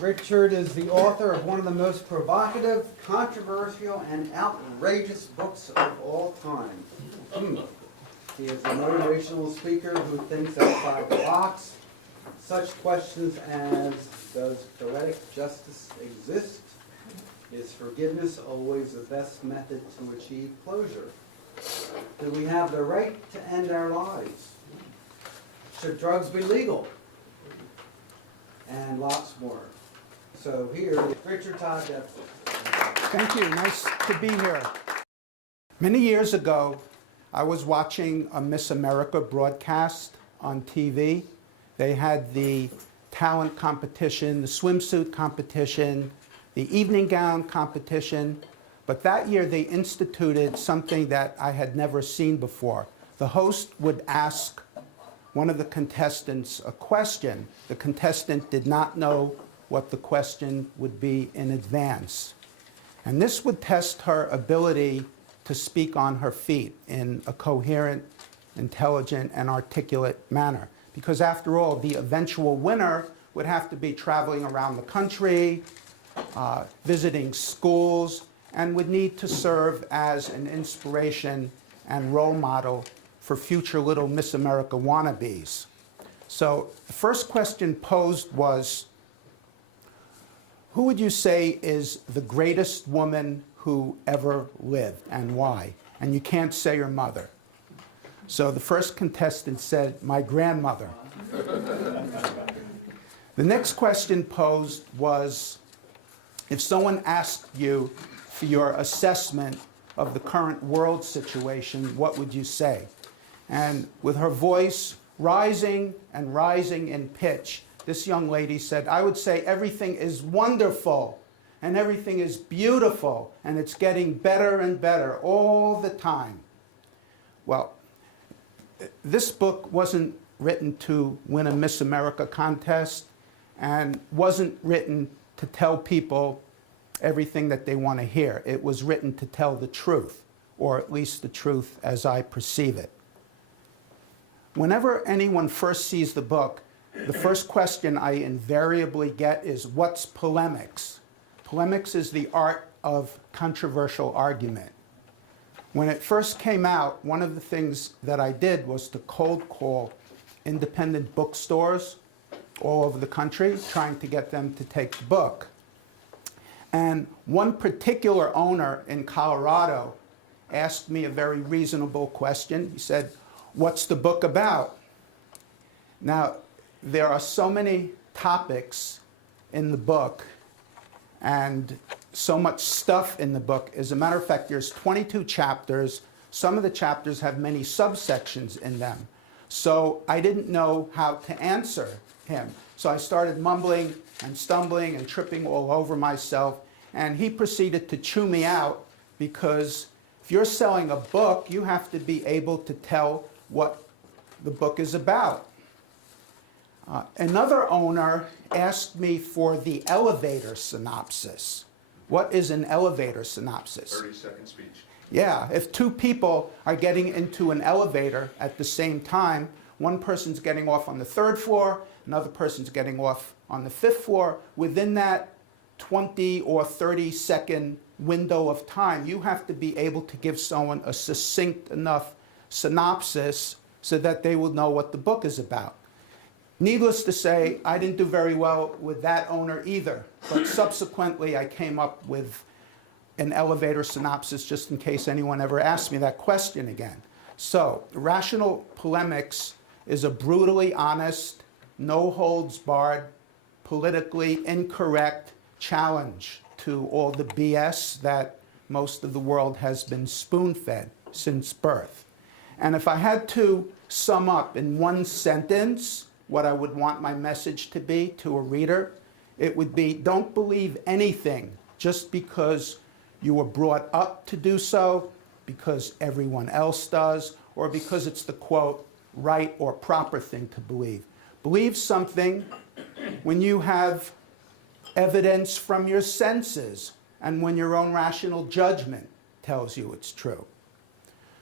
Richard is the author of one of the most provocative, controversial, and outrageous books of all time. He is a motivational speaker who thinks outside the box. Such questions as, does poetic justice exist? Is forgiveness always the best method to achieve closure? Do we have the right to end our lives? Should drugs be legal? And lots more. So here is Richard Todd Devens. Thank you. Nice to be here. Many years ago, I was watching a Miss America broadcast on TV. They had the talent competition, the swimsuit competition, the evening gown competition. But that year, they instituted something that I had never seen before. The host would ask one of the contestants a question. The contestant did not know what the question would be in advance. And this would test her ability to speak on her feet in a coherent, intelligent, and articulate manner. Because after all, the eventual winner would have to be traveling around the country, visiting schools, and would need to serve as an inspiration and role model for future little Miss America wannabes. So the first question posed was, who would you say is the greatest woman who ever lived, and why? And you can't say your mother. So the first contestant said, my grandmother. The next question posed was, if someone asked you for your assessment of the current world situation, what would you say? And with her voice rising and rising in pitch, this young lady said, I would say everything is wonderful and everything is beautiful and it's getting better and better all the time. Well, this book wasn't written to win a Miss America contest and wasn't written to tell people everything that they want to hear. It was written to tell the truth, or at least the truth as I perceive it. Whenever anyone first sees the book, the first question I invariably get is, what's polemics? Polemics is the art of controversial argument. When it first came out, one of the things that I did was to cold call independent bookstores all over the country, trying to get them to take the book. And one particular owner in Colorado asked me a very reasonable question. He said, what's the book about? Now, there are so many topics in the book and so much stuff in the book. As a matter of fact, there's 22 chapters. Some of the chapters have many subsections in them. So I didn't know how to answer him. So I started mumbling and stumbling and tripping all over myself. And he proceeded to chew me out, because if you're selling a book, you have to be able to tell what the book is about. Another owner asked me for the elevator synopsis. What is an elevator synopsis? 30-second speech. Yeah, if two people are getting into an elevator at the same time, one person's getting off on the 3rd floor, another person's getting off on the 5th floor, within that 20 or 30-second window of time, you have to be able to give someone a succinct enough synopsis so that they will know what the book is about. Needless to say, I didn't do very well with that owner either, but subsequently I came up with an elevator synopsis just in case anyone ever asked me that question again. So, Rational Polemics is a brutally honest, no-holds-barred, politically incorrect challenge to all the BS that most of the world has been spoon-fed since birth. And if I had to sum up in one sentence what I would want my message to be to a reader, it would be, don't believe anything just because you were brought up to do so, because everyone else does, or because it's the, quote, right or proper thing to believe. Believe something when you have evidence from your senses and when your own rational judgment tells you it's true.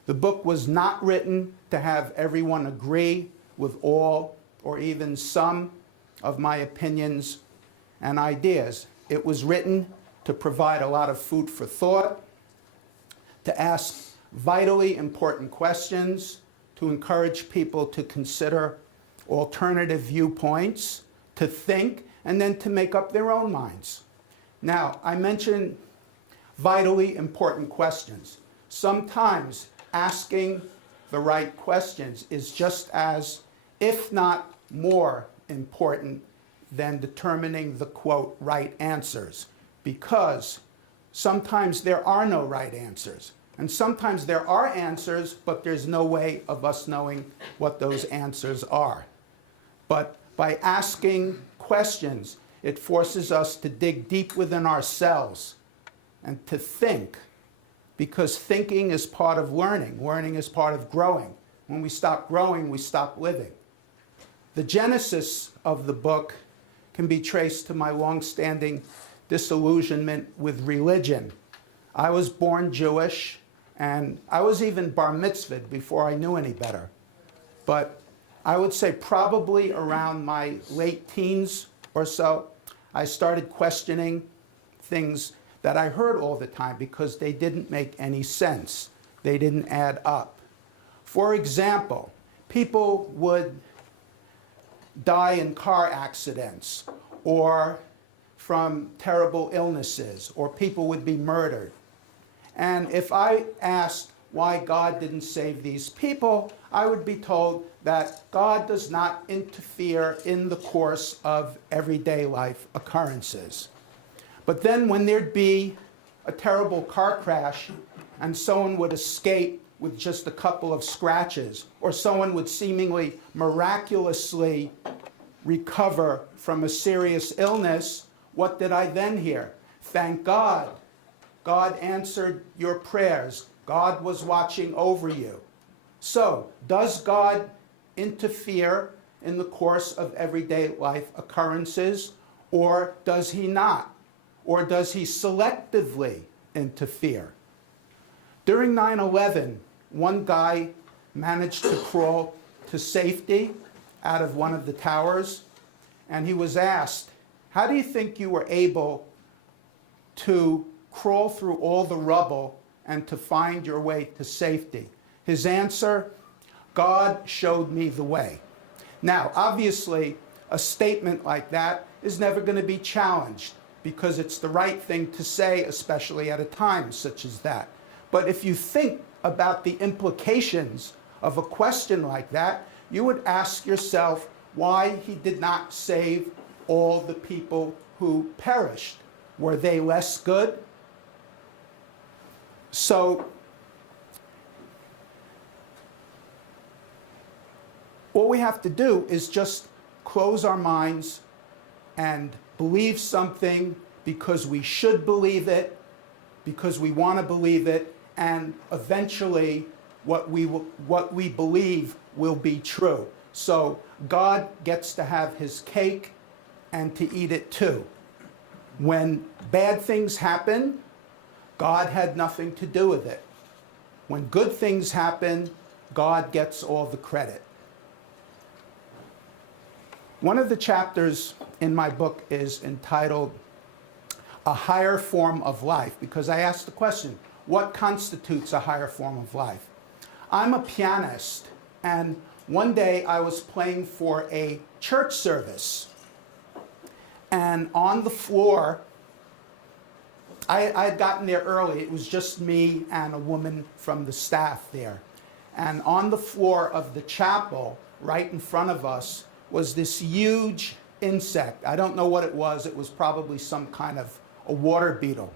The book was not written to have everyone agree with all or even some of my opinions, and ideas. It was written to provide a lot of food for thought, to ask vitally important questions, to encourage people to consider alternative viewpoints, to think, and then to make up their own minds. Now, I mentioned vitally important questions. Sometimes asking the right questions is just as, if not more important than determining the, quote, right answers, because sometimes there are no right answers. And sometimes there are answers, but there's no way of us knowing what those answers are. But by asking questions, it forces us to dig deep within ourselves and to think, because thinking is part of learning. Learning is part of growing. When we stop growing, we stop living. The genesis of the book can be traced to my long-standing disillusionment with religion. I was born Jewish, and I was even bar mitzvahed before I knew any better. But I would say probably around my late teens or so, I started questioning things that I heard all the time because they didn't make any sense. They didn't add up. For example, people would die in car accidents or from terrible illnesses, or people would be murdered. And if I asked why God didn't save these people, I would be told that God does not interfere in the course of everyday life occurrences. But then when there'd be a terrible car crash and someone would escape with just a couple of scratches, or someone would seemingly miraculously recover from a serious illness, what did I then hear? Thank God. God answered your prayers. God was watching over you. So, does God interfere in the course of everyday life occurrences, or does he not? Or does he selectively interfere? During 9/11, one guy managed to crawl to safety out of one of the towers, and he was asked, how do you think you were able to crawl through all the rubble and to find your way to safety? His answer, God showed me the way. Now, obviously, a statement like that is never going to be challenged because it's the right thing to say, especially at a time such as that. But if you think about the implications of a question like that, you would ask yourself why he did not save all the people who perished. Were they less good? So, all we have to do is just close our minds and believe something because we should believe it, because we want to believe it, and eventually what we believe will be true. So God gets to have his cake and to eat it too. When bad things happen, God had nothing to do with it. When good things happen, God gets all the credit. One of the chapters in my book is entitled A Higher Form of Life, because I asked the question, what constitutes a higher form of life? I'm a pianist, and one day I was playing for a church service, and on the floor, I had gotten there early. It was just me and a woman from the staff there. And on the floor of the chapel, right in front of us, was this huge insect. I don't know what it was. It was probably some kind of a water beetle.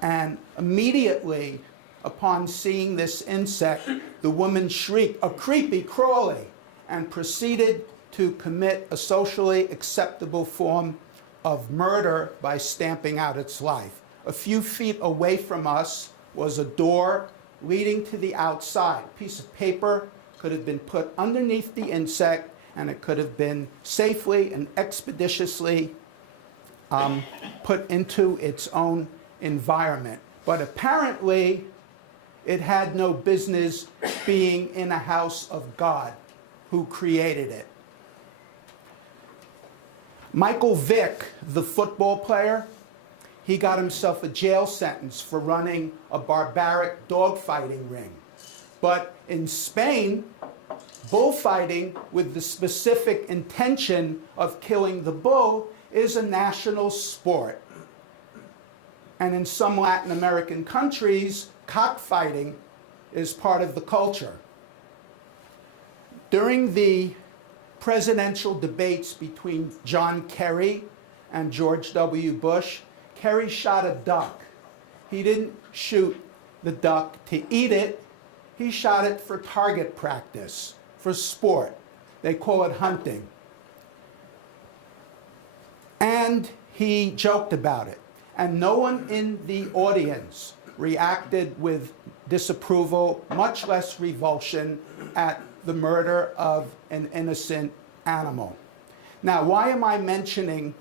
And immediately upon seeing this insect, the woman shrieked, "A creepy crawly," and proceeded to commit a socially acceptable form of murder by stamping out its life. A few feet away from us was a door leading to the outside. A piece of paper could have been put underneath the insect, and it could have been safely and expeditiously put into its own environment. But apparently, it had no business being in a house of God, who created it. Michael Vick, the football player, he got himself a jail sentence for running a barbaric dogfighting ring. But in Spain, bullfighting with the specific intention of killing the bull is a national sport. And in some Latin American countries, cockfighting is part of the culture. During the presidential debates between John Kerry and George W. Bush, Kerry shot a duck. He didn't shoot the duck to eat it. He shot it for target practice, for sport. They call it hunting. And he joked about it. And no one in the audience reacted with disapproval, much less revulsion, at the murder of an innocent animal. Now, why am I mentioning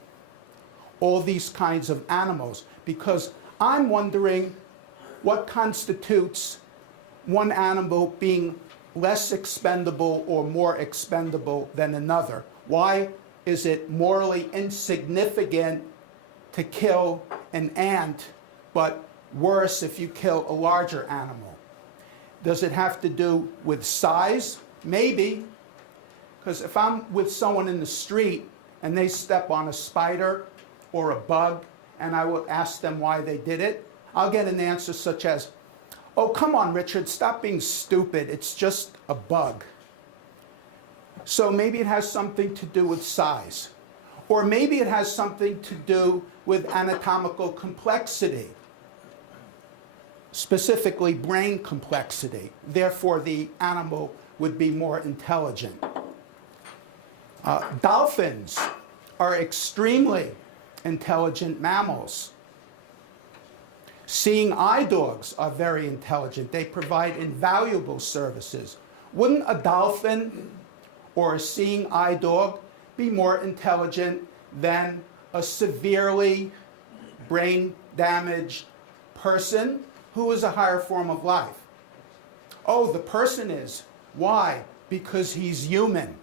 all these kinds of animals? Because I'm wondering what constitutes one animal being less expendable or more expendable than another. Why is it morally insignificant to kill an ant, but worse if you kill a larger animal? Does it have to do with size? Maybe. Because if I'm with someone in the street and they step on a spider or a bug, and I will ask them why they did it, I'll get an answer such as, "Oh, come on, Richard, stop being stupid. It's just a bug." So maybe it has something to do with size. Or maybe it has something to do with anatomical complexity, specifically brain complexity. Therefore, the animal would be more intelligent. Dolphins are extremely intelligent mammals. Seeing eye dogs are very intelligent. They provide invaluable services. Wouldn't a dolphin or a seeing eye dog be more intelligent than a severely brain damaged person who is a higher form of life? Oh, the person is. Why? Because he's human.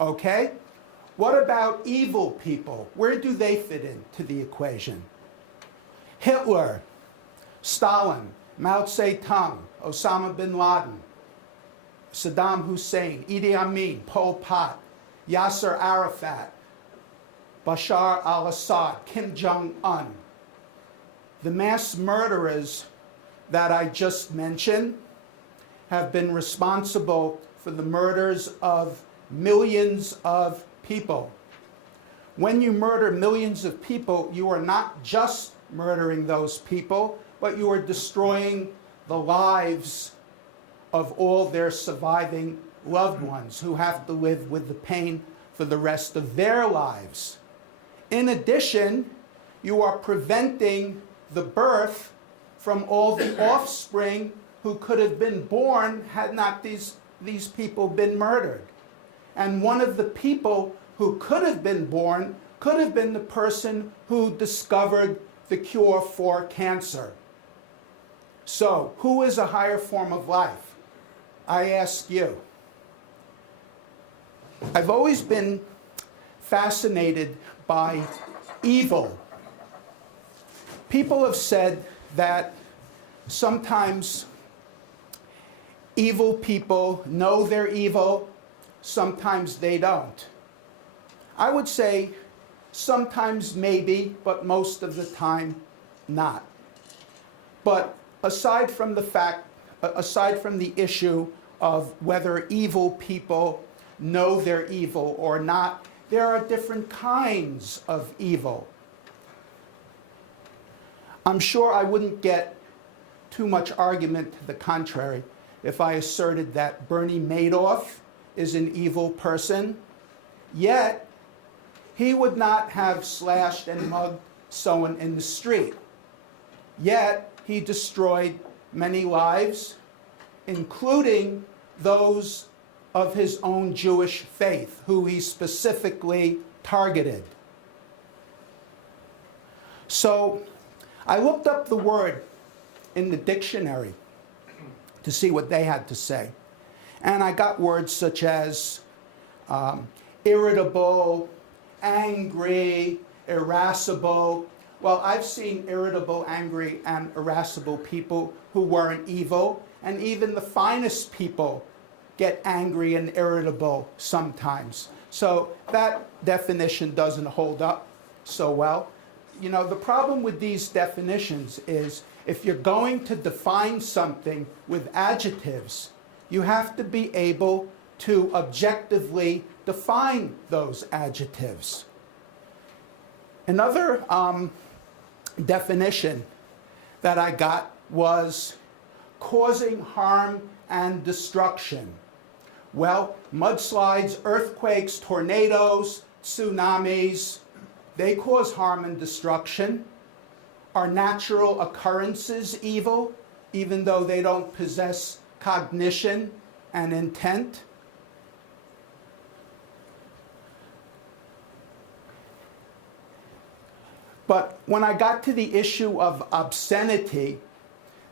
Okay? What about evil people? Where do they fit into the equation? Hitler, Stalin, Mao Zedong, Osama bin Laden, Saddam Hussein, Idi Amin, Pol Pot, Yasser Arafat, Bashar al-Assad, Kim Jong-un. The mass murderers that I just mentioned have been responsible for the murders of millions of people. When you murder millions of people, you are not just murdering those people, but you are destroying the lives of all their surviving loved ones who have to live with the pain for the rest of their lives. In addition, you are preventing the birth from all the offspring who could have been born had not these people been murdered. And one of the people who could have been born could have been the person who discovered the cure for cancer. So, who is a higher form of life? I ask you. I've always been fascinated by evil. People have said that sometimes evil people know they're evil, sometimes they don't. I would say sometimes maybe, but most of the time not. But aside from the issue of whether evil people know they're evil or not, there are different kinds of evil. I'm sure I wouldn't get too much argument to the contrary if I asserted that Bernie Madoff is an evil person, yet he would not have slashed and mugged someone in the street. Yet he destroyed many lives, including those of his own Jewish faith, who he specifically targeted. So I looked up the word in the dictionary to see what they had to say. And I got words such as irritable, angry, irascible. Well, I've seen irritable, angry, and irascible people who weren't evil, and even the finest people get angry and irritable sometimes. So that definition doesn't hold up so well. You know, the problem with these definitions is if you're going to define something with adjectives, you have to be able to objectively define those adjectives. Another definition that I got was causing harm and destruction. Well, mudslides, earthquakes, tornadoes, tsunamis, they cause harm and destruction. Are natural occurrences evil, even though they don't possess cognition and intent? But when I got to the issue of obscenity,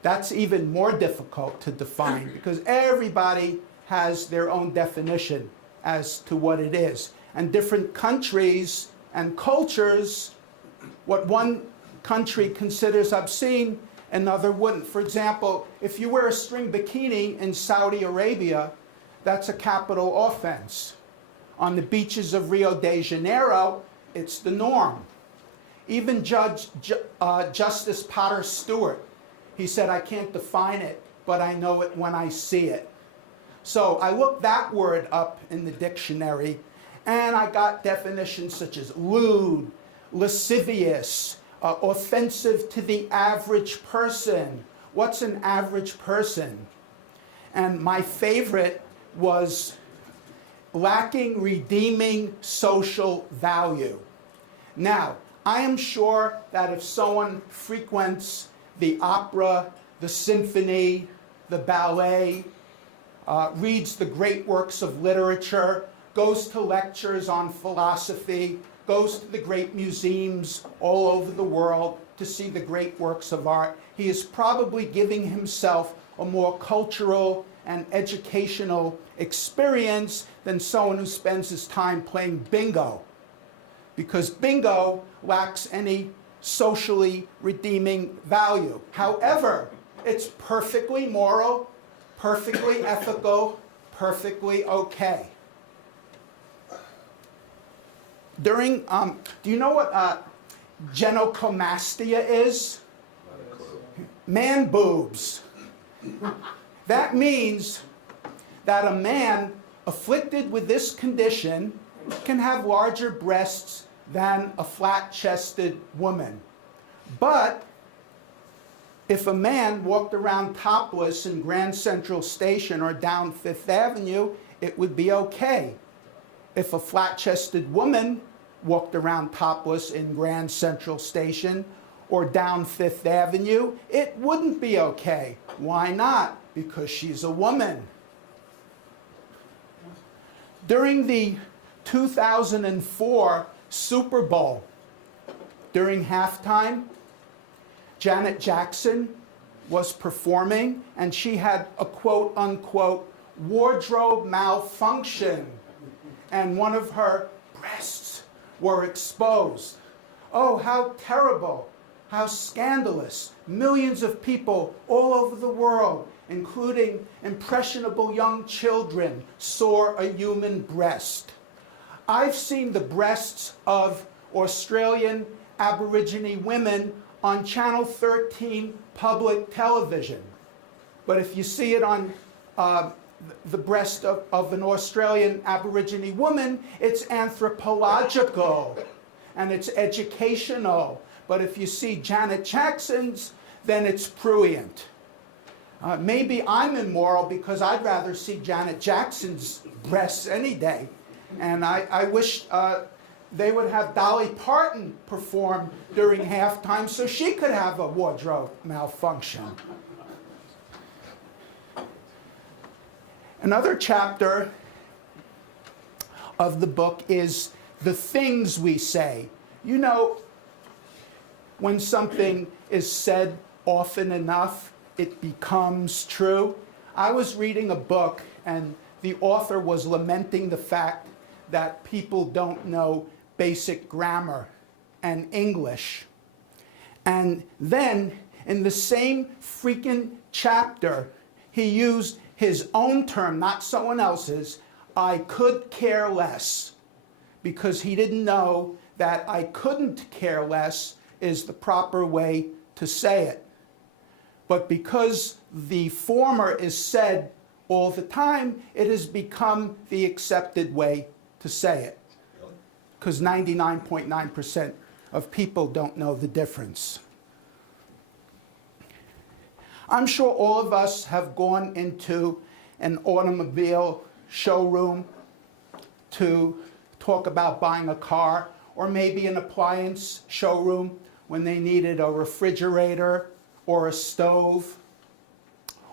that's even more difficult to define because everybody has their own definition as to what it is. And different countries and cultures, what one country considers obscene, another wouldn't. For example, if you wear a string bikini in Saudi Arabia, that's a capital offense. On the beaches of Rio de Janeiro, it's the norm. Even Justice Potter Stewart, he said, I can't define it, but I know it when I see it. So I looked that word up in the dictionary, and I got definitions such as lewd, lascivious, offensive to the average person. What's an average person? And my favorite was lacking redeeming social value. Now, I am sure that if someone frequents the opera, the symphony, the ballet, reads the great works of literature, goes to lectures on philosophy, goes to the great museums all over the world to see the great works of art, he is probably giving himself a more cultural and educational experience than someone who spends his time playing bingo. Because bingo lacks any socially redeeming value. However, it's perfectly moral, perfectly ethical, perfectly okay. During, do you know what gynecomastia is? Man boobs. That means that a man afflicted with this condition can have larger breasts than a flat-chested woman. But if a man walked around topless in Grand Central Station or down Fifth Avenue, it would be okay. If a flat-chested woman walked around topless in Grand Central Station or down Fifth Avenue, it wouldn't be okay. Why not? Because she's a woman. During the 2004 Super Bowl, during halftime, Janet Jackson was performing and she had a quote-unquote wardrobe malfunction and one of her breasts were exposed. Oh, how terrible, how scandalous. Millions of people all over the world, including impressionable young children, saw a human breast. I've seen the breasts of Australian Aborigine women on Channel 13 public television. But if you see it on the breast of an Australian Aborigine woman, it's anthropological and it's educational. But if you see Janet Jackson's, then it's prurient. Maybe I'm immoral because I'd rather see Janet Jackson's breasts any day. And I wish they would have Dolly Parton perform during halftime so she could have a wardrobe malfunction. Another chapter of the book is the things we say. You know, when something is said often enough, it becomes true. I was reading a book and the author was lamenting the fact that people don't know basic grammar and English. And then in the same freaking chapter, he used his own term, not someone else's, I could care less, because he didn't know that I couldn't care less is the proper way to say it. But because the former is said all the time, it has become the accepted way to say it. Because 99.9% of people don't know the difference. I'm sure all of us have gone into an automobile showroom to talk about buying a car, or maybe an appliance showroom when they needed a refrigerator or a stove.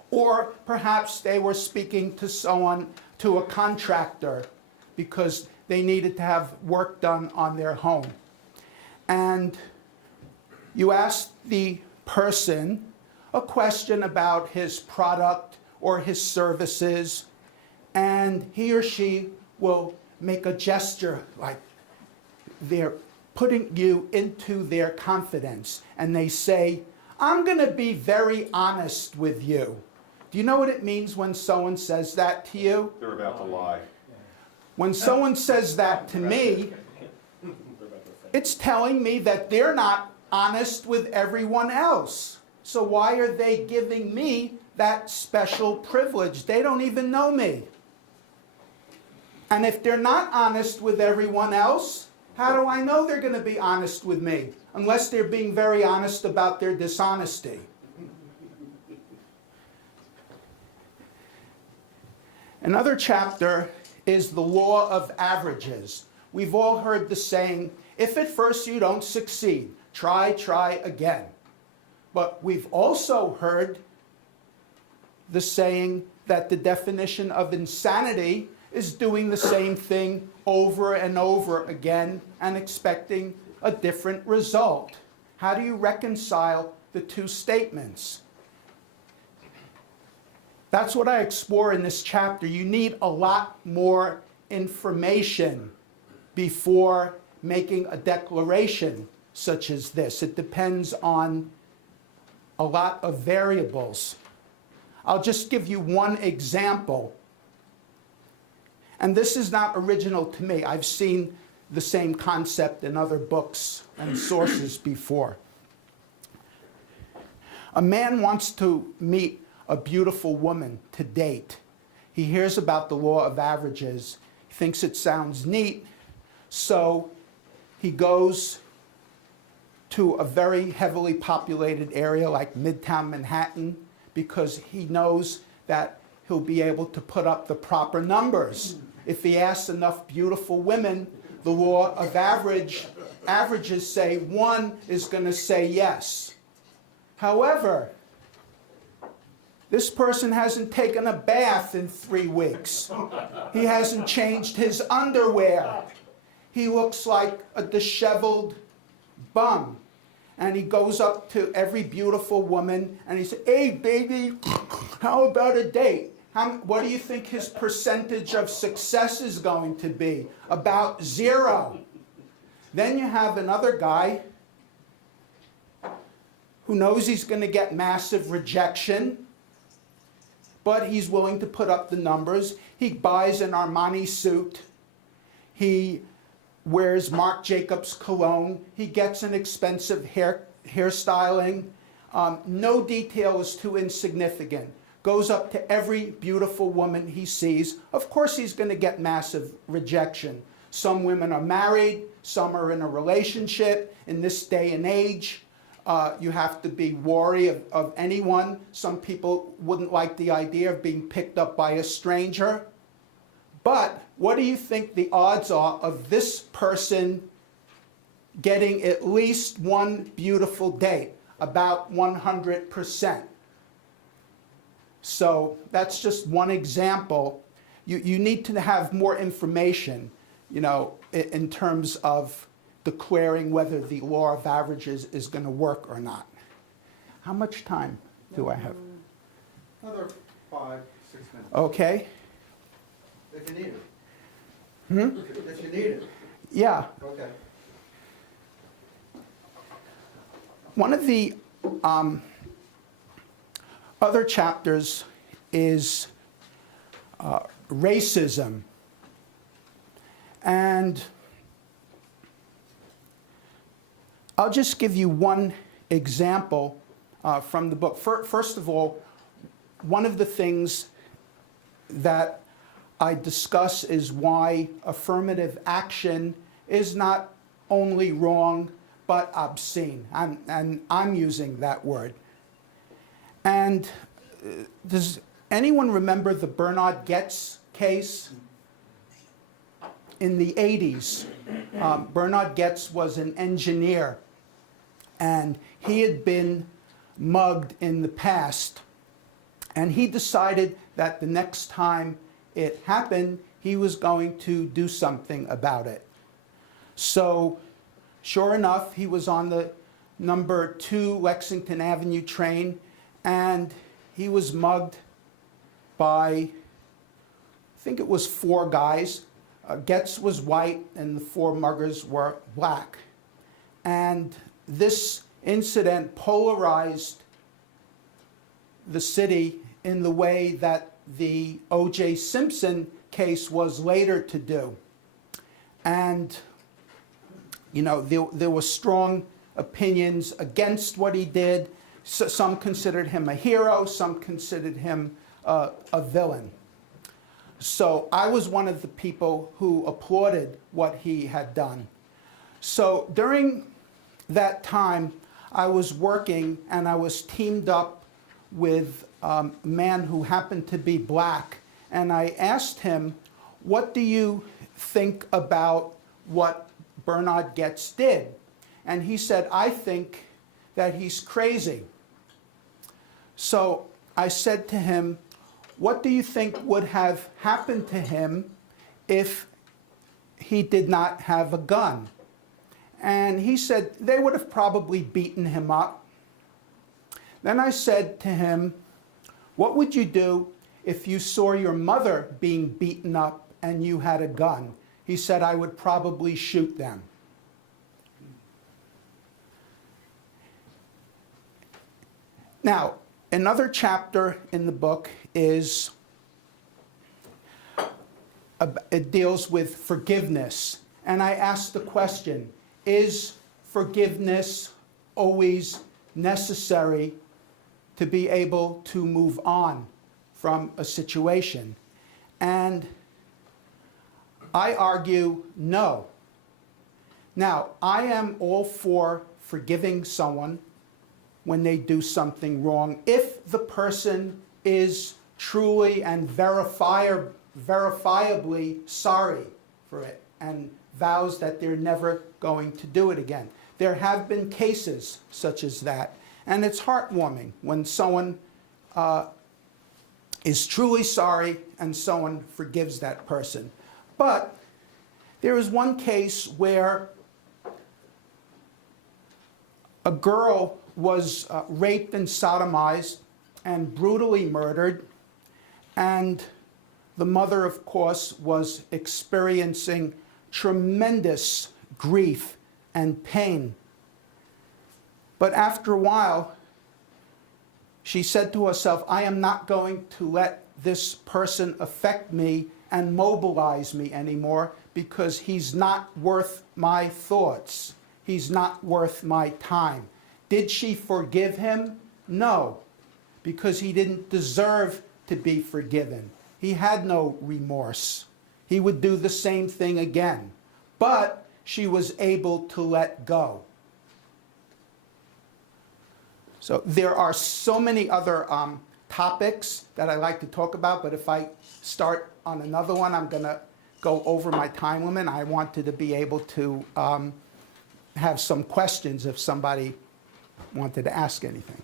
Or perhaps they were speaking to someone, to a contractor, because they needed to have work done on their home. And you ask the person a question about his product or his services, and he or she will make a gesture like they're putting you into their confidence, and they say, I'm going to be very honest with you. Do you know what it means when someone says that to you? They're about to lie. When someone says that to me, it's telling me that they're not honest with everyone else. So why are they giving me that special privilege? They don't even know me. And if they're not honest with everyone else, how do I know they're going to be honest with me? Unless they're being very honest about their dishonesty. Another chapter is the law of averages. We've all heard the saying, if at first you don't succeed, try again. But we've also heard the saying that the definition of insanity is doing the same thing over and over again and expecting a different result. How do you reconcile the two statements? That's what I explore in this chapter. You need a lot more information before making a declaration such as this. It depends on a lot of variables. I'll just give you one example. And this is not original to me. I've seen the same concept in other books and sources before. A man wants to meet a beautiful woman to date. He hears about the law of averages. He thinks it sounds neat, so he goes to a very heavily populated area like Midtown Manhattan because he knows that he'll be able to put up the proper numbers. If he asks enough beautiful women, the law of averages say one is going to say yes. However, this person hasn't taken a bath in 3 weeks. He hasn't changed his underwear. He looks like a disheveled bum. And he goes up to every beautiful woman and he says, hey, baby, how about a date? What do you think his percentage of success is going to be? About 0. Then you have another guy who knows he's going to get massive rejection, but he's willing to put up the numbers. He buys an Armani suit. He wears Marc Jacobs cologne. He gets an expensive hairstyling. No detail is too insignificant. Goes up to every beautiful woman he sees. Of course he's going to get massive rejection. Some women are married. Some are in a relationship. In this day and age, you have to be wary of anyone. Some people wouldn't like the idea of being picked up by a stranger. But what do you think the odds are of this person getting at least one beautiful date? About 100%. So that's just one example. You need to have more information, in terms of declaring whether the law of averages is going to work or not. How much time do I have? Another 5, 6 minutes. Okay. If you need it. If you need it. Yeah. Okay. One of the other chapters is racism. And I'll just give you one example from the book. First of all, one of the things that I discuss is why affirmative action is not only wrong, but obscene. And I'm using that word. And does anyone remember the Bernard Goetz case? In the 80s, Bernard Goetz was an engineer, and he had been mugged in the past. And he decided that the next time it happened, he was going to do something about it. So, sure enough, he was on the number 2 Lexington Avenue train, and he was mugged by, I think it was 4 guys. Goetz was white, and the 4 muggers were black. And this incident polarized the city in the way that the O.J. Simpson case was later to do. And, you know, there were strong opinions against what he did. So some considered him a hero, some considered him a villain. So I was one of the people who applauded what he had done. So during that time, I was working and I was teamed up with a man who happened to be black. And I asked him, what do you think about what Bernard Goetz did? And he said, I think that he's crazy. So I said to him, what do you think would have happened to him if he did not have a gun? And he said, they would have probably beaten him up. Then I said to him, what would you do if you saw your mother being beaten up and you had a gun? He said, I would probably shoot them. Now, another chapter in the book is, it deals with forgiveness. And I asked the question, is forgiveness always necessary to be able to move on from a situation? And I argue no. Now, I am all for forgiving someone when they do something wrong, if the person is truly and verifiably sorry for it and vows that they're never going to do it again. There have been cases such as that, and it's heartwarming when someone is truly sorry and someone forgives that person. But there is one case where a girl was raped and sodomized and brutally murdered, and the mother, of course, was experiencing tremendous grief and pain. But after a while, she said to herself, I am not going to let this person affect me and mobilize me anymore because he's not worth my thoughts. He's not worth my time. Did she forgive him? No, because he didn't deserve to be forgiven. He had no remorse. He would do the same thing again. But she was able to let go. So there are so many other topics that I like to talk about, but if I start on another one, I'm going to go over my time limit. I wanted to be able to have some questions if somebody wanted to ask anything.